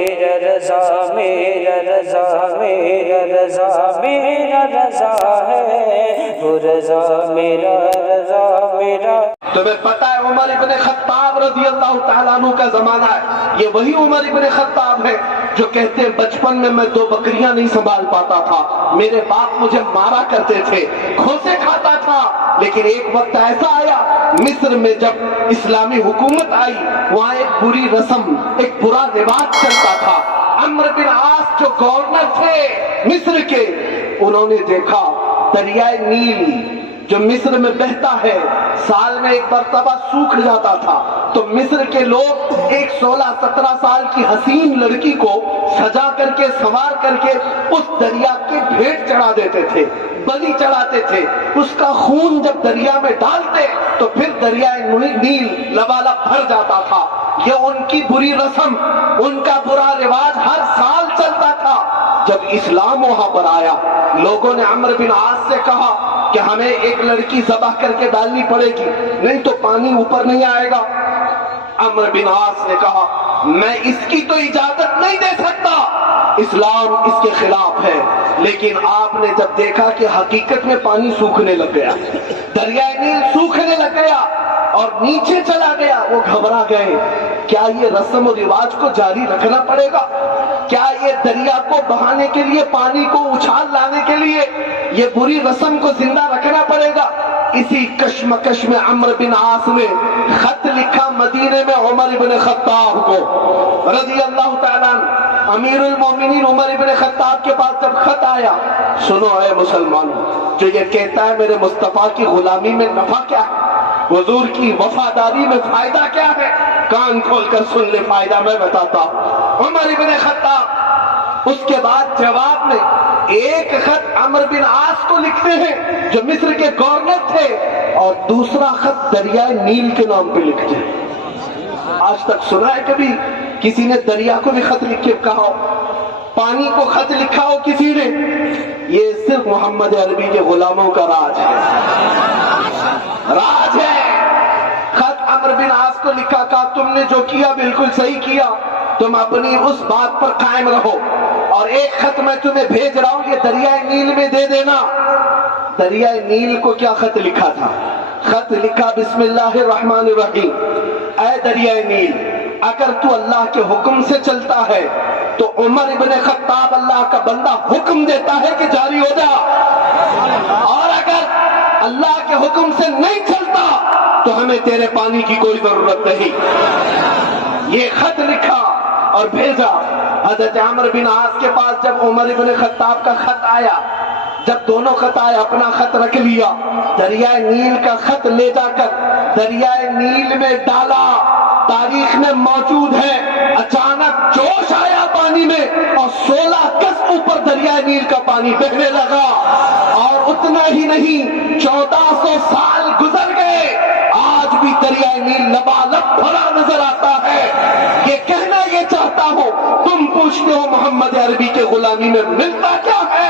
میرا رضا میرا رضا میرا رضا میرا رضا ہے، وہ رضا میرا رضا میرا۔ تمہیں پتہ ہے عمر ابن خطاب رضی اللہ تعالیٰ عنہ کا زمانہ ہے، یہ وہی عمر ابن خطاب ہے جو کہتے ہیں بچپن میں 2 بکریاں نہیں سنبھال پاتا تھا، میرے باپ مجھے مارا کرتے تھے، کھوسے کھاتا تھا، لیکن ایک وقت ایسا آیا مصر میں جب اسلامی حکومت آئی، وہاں ایک بری رسم، ایک برا رواج چلتا تھا۔ عمرو بن عاص جو گورنر تھے مصر کے، انہوں نے دیکھا دریائے نیل جو مصر میں بہتا ہے سال میں ایک مرتبہ سوکھ جاتا تھا، تو مصر کے لوگ ایک 16-17 سال کی حسین لڑکی کو سجا کر کے سنوار کر کے اس دریا کے بھیٹ چڑھا دیتے تھے، بلی چڑھاتے تھے، اس کا خون جب دریا میں ڈالتے تو پھر دریائے نیل لبالب بھر جاتا تھا۔ یہ ان کی بری رسم، ان کا برا رواج ہر سال چلتا تھا۔ جب اسلام وہاں پر آیا، لوگوں نے عمرو بن عاص سے کہا کہ ہمیں ایک لڑکی ذبح کر کے ڈالنی پڑے گی، نہیں تو پانی اوپر نہیں آئے گا۔ عمرو بن عاص نے کہا میں اس کی تو اجازت نہیں دے سکتا، اسلام اس کے خلاف ہے۔ لیکن آپ نے جب دیکھا کہ حقیقت میں پانی سوکھنے لگ گیا، دریائے نیل سوکھنے لگ گیا اور نیچے چلا گیا، وہ گھبرا گئے، کیا یہ رسم و رواج کو جاری رکھنا پڑے گا؟ کیا یہ دریا کو بہانے کے لیے، پانی کو اچھال لانے کے لیے یہ بری رسم کو زندہ رکھنا پڑے گا؟ اسی کشمکش میں عمرو بن عاص نے خط لکھا مدینے میں عمر ابن خطاب کو رضی اللہ تعالیٰ عنہ۔ امیر المومنین عمر ابن خطاب کے پاس جب خط آیا، سنو اے مسلمانوں، جو یہ کہتا ہے میرے مصطفیٰ کی غلامی میں نفع کیا ہے، حضور کی وفاداری میں فائدہ کیا ہے، کان کھول کر سن لے، فائدہ میں بتاتا ہوں۔ عمر ابن خطاب اس کے بعد جواب میں ایک خط عمرو بن عاص کو لکھتے ہیں جو مصر کے گورنر تھے، اور دوسرا خط دریائے نیل کے نام پہ لکھتے ہیں۔ آج تک سنا ہے کبھی کسی نے دریا کو بھی خط لکھ کے کہا ہو، پانی کو خط لکھا ہو کسی نے؟ یہ صرف محمد عربی کے غلاموں کا راج ہے، راج ہے۔ خط عمرو بن عاص کو لکھا، کہا تم نے جو کیا بالکل صحیح کیا، تم اپنی اس بات پر قائم رہو، اور ایک خط میں تمہیں بھیج رہا ہوں، یہ دریائے نیل میں دے دینا۔ دریائے نیل کو کیا خط لکھا تھا؟ خط لکھا بسم اللہ الرحمن الرحیم، اے دریائے نیل، اگر تو اللہ کے حکم سے چلتا ہے تو عمر ابن خطاب اللہ کا بندہ حکم دیتا ہے کہ جاری ہو جا، اور اگر اللہ کے حکم سے نہیں چلتا تو ہمیں تیرے پانی کی کوئی ضرورت نہیں۔ یہ خط لکھا اور بھیجا۔ حضرت عمرو بن عاص کے پاس جب عمر ابن خطاب کا خط آیا، جب دونوں خط آئے، اپنا خط رکھ لیا، دریائے نیل کا خط لے جا کر دریائے نیل میں ڈالا۔ تاریخ میں موجود ہے اچانک جوش آیا پانی میں، اور 16 گز اوپر دریائے نیل کا پانی بہنے لگا، اور اتنا ہی نہیں 1400 سال گزر گئے، آج بھی دریائے نیل لبالب بھرا نظر آتا ہے۔ یہ کہنا یہ چاہتا ہوں، تم پوچھتے ہو محمد عربی کے غلامی میں ملتا کیا ہے؟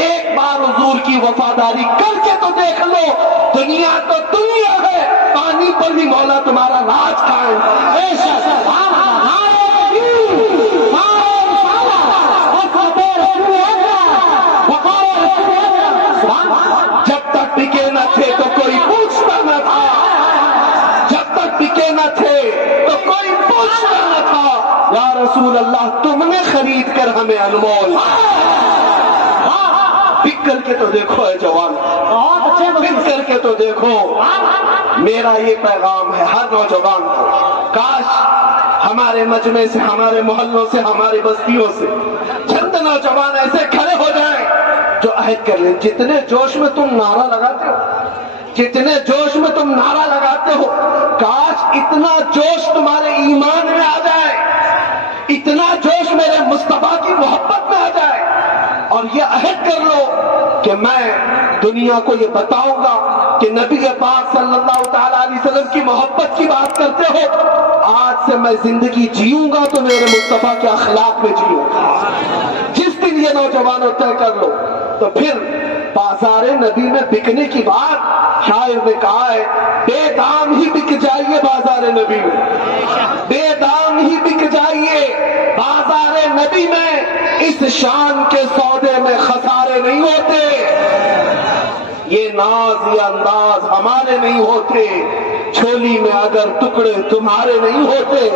ایک بار حضور کی وفاداری کر کے تو دیکھ لو، دنیا تو دنیا ہے، پانی پر بھی مولا تمہارا راج قائم۔ جب تک ٹکے نہ تھے تو کوئی پوچھتا نہ تھا، جب تک ٹکے نہ تھے تو کوئی پوچھتا نہ تھا۔ یا رسول اللہ تم نے خرید کر ہمیں انمول، بک کر کے تو دیکھو اے جوان، بک کر کے تو دیکھو۔ میرا یہ پیغام ہے ہر نوجوان کو، کاش ہمارے مجمع سے، ہمارے محلوں سے، ہماری بستیوں سے چند نوجوان ایسے کھڑے ہو جائیں جو عہد کر لیں، جتنے جوش میں تم نعرہ لگاتے ہو، جتنے جوش میں تم نعرہ لگاتے ہو، کاش اتنا جوش تمہارے ایمان میں آ جائے، اتنا جوش میرے مصطفیٰ کی محبت میں آ جائے، اور یہ عہد کر لو کہ میں دنیا کو یہ بتاؤں گا کہ نبی پاک صلی اللہ تعالیٰ علیہ وسلم کی محبت کی بات کرتے ہو، آج سے میں زندگی جیوں گا تو میرے مصطفیٰ کے اخلاق میں جیوں گا۔ جس دن یہ نوجوانوں طے کر لو تو پھر بازار نبی میں بکنے کی بات، شاعر نے کہا ہے بے دام ہی بک جائیے بازار نبی میں، بے دام ہی بک جائیے بازار نبی میں اس شان کے سودے میں خسارے نہیں ہوتے، یہ ناز یہ انداز ہمارے نہیں ہوتے، چھولی میں اگر ٹکڑے تمہارے نہیں ہوتے،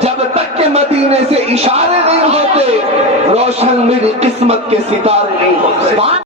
جب تک کہ مدینے سے اشارے نہیں ہوتے، روشن میری قسمت کے ستارے نہیں ہوتے۔